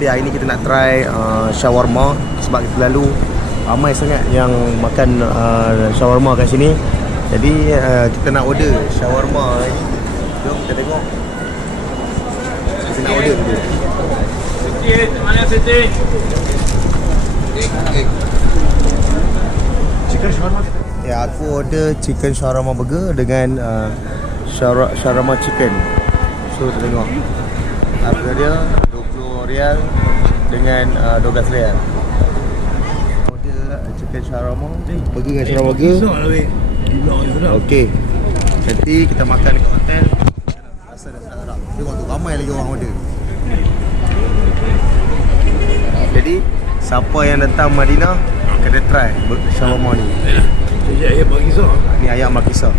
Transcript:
Tapi hari ni kita nak try shawarma. Sebab kita lalu ramai sangat yang makan shawarma kat sini. Jadi kita nak order shawarma ni. Jom kita tengok. Kita nak order dulu. Sikit, mana sikit? Chicken shawarma. Ya, aku order chicken shawarma burger dengan shawarma chicken. So kita tengok. Harga dia 20 rial dengan 12 rial. Order chicken shawarma burger dengan shawarma burger. Okey. Nanti kita makan dekat hotel. Rasa dah sedap. Tengok tu ramai lagi orang order. Jadi siapa yang datang Madinah kena try shawarma ni. Ayam makisah. Ni ayam makisah.